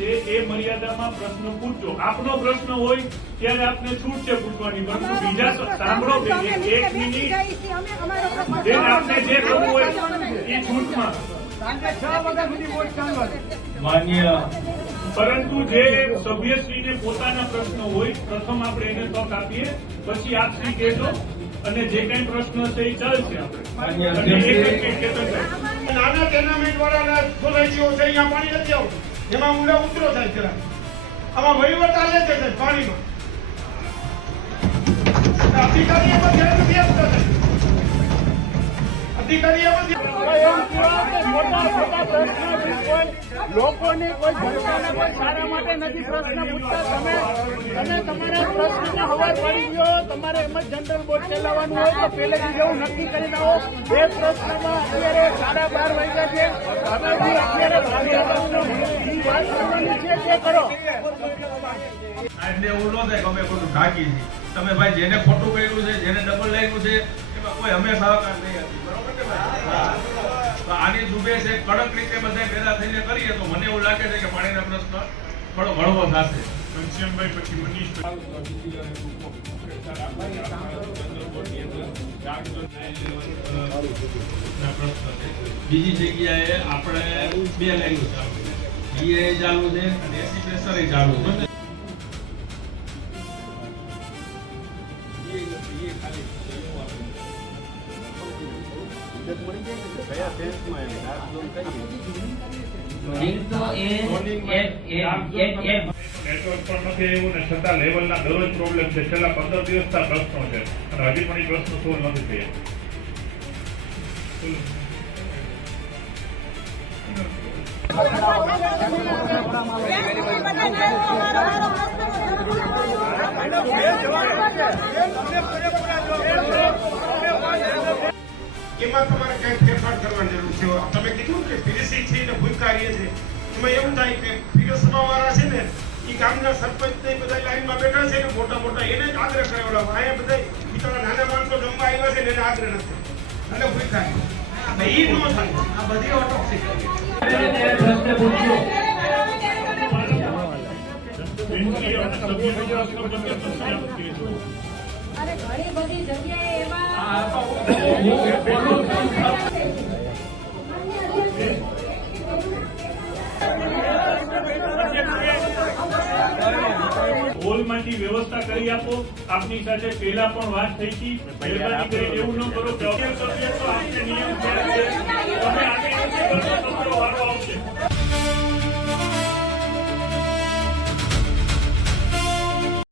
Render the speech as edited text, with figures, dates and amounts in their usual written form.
છે એ મર્યાદામાં પ્રશ્ન પૂછજો. આપનો પ્રશ્ન હોય ત્યારે આપને છૂટ છે પૂછવાની, પરંતુ બીજા સાંભળો કે 1 મિનિટ આપને જે કરવું હોય એ છૂટમાં. માન્ય પરંતુ જે સભ્યશ્રીને પોતાના પ્રશ્ન હોય પ્રથમ આપણે એને તક આપીએ, પછી આપ શ્રી કહેજો અને જે કઈ પ્રશ્ન છે એ ચાલશે આપણે. નાના ટેનામેન્ટ વાળાના સોસાયટીઓ છે, અહીંયા પાણી નથી આવતું, એમાં ઊંડા ઉતરો થાય છે. આમાં વહીવટ ચાલે છે પાણીમાં. અધિકારીઓ પણ ધ્યાન નથી આપતા. અધિકારીઓ પણ લોકોને કોઈ જનતાને કોઈ સારા માટે નથી પ્રશ્ન પૂછતા. તમે તમારા પ્રશ્નને હવાર પડી ગયો, તમારે એમ જ જનરલ બોર્ડ ચલાવવાનું હોય તો પહેલેથી જેવું નક્કી કરી આવો. એ પ્રશ્નમાં અત્યારે 12:30 વાગ્યા છે. હવે અત્યારે વાત કરવાની છે તે કરો. એટલે એવું ન થાય કે અમે ખોટું ઢાંકી છે. તમે ભાઈ જેને ખોટું કર્યું છે, જેને ડબલ લાગ્યું છે, એમાં કોઈ હંમેશા સહકાર નહીં આપી. બરોબર ને ભાઈ? તો આની ઝુંબેશ એક કડક રીતે બધા ભેગા થઈને કરીએ તો મને એવું લાગે છે કે પાણીના પ્રશ્ન થોડો હળવો થશે. ઘનશ્યામભાઈ પછી મનીષ બીજી જગ્યાએ આપણે 2 લાઈનો ચાલુ છે, ડીએ ચાલુ છે અને એસી પ્રેશર ચાલુ છે. નેટવર્ક પણ નથી એવું ને છતાં લેવલના દરરોજ પ્રોબ્લેમ છે. છેલ્લા 15 દિવસના પ્રશ્નો છે અને હજી પણ એ પ્રશ્નો સોલ્વ નથી થયા. એમાં તમારે કઈ ફેરફાર કરવાની જરૂર છે. તમે કીધું કે ફિનિશિંગ છે ને ભૂલકાર્ય છે, એમાં એવું થાય કે ફિરોસભા વાળા છે ને એ ગામના સરપંચ ને બધા લાઈનમાં બેઠા છે ને મોટા મોટા એને જ આગ્રહ કરેલો. અહીંયા બધા બિચારા નાના માણસો જમવા આવ્યા છે ને એને આગ્રહ નથી અને ભૂલકાર્ય એ ન થાય. આ બધી ઓટોક્સિક અરે ઘણી બધી જગ્યાએ એમાં હોલમાંથી વ્યવસ્થા કરી આપો. આપની સાથે પહેલા પણ વાત થઈ હતી. મહેરબાની કરીને એવું ન કરો કે અગિયાર સભ્ય તો આપને નિયમ છે તમે આગળ નથી કરતો, તમારો વારો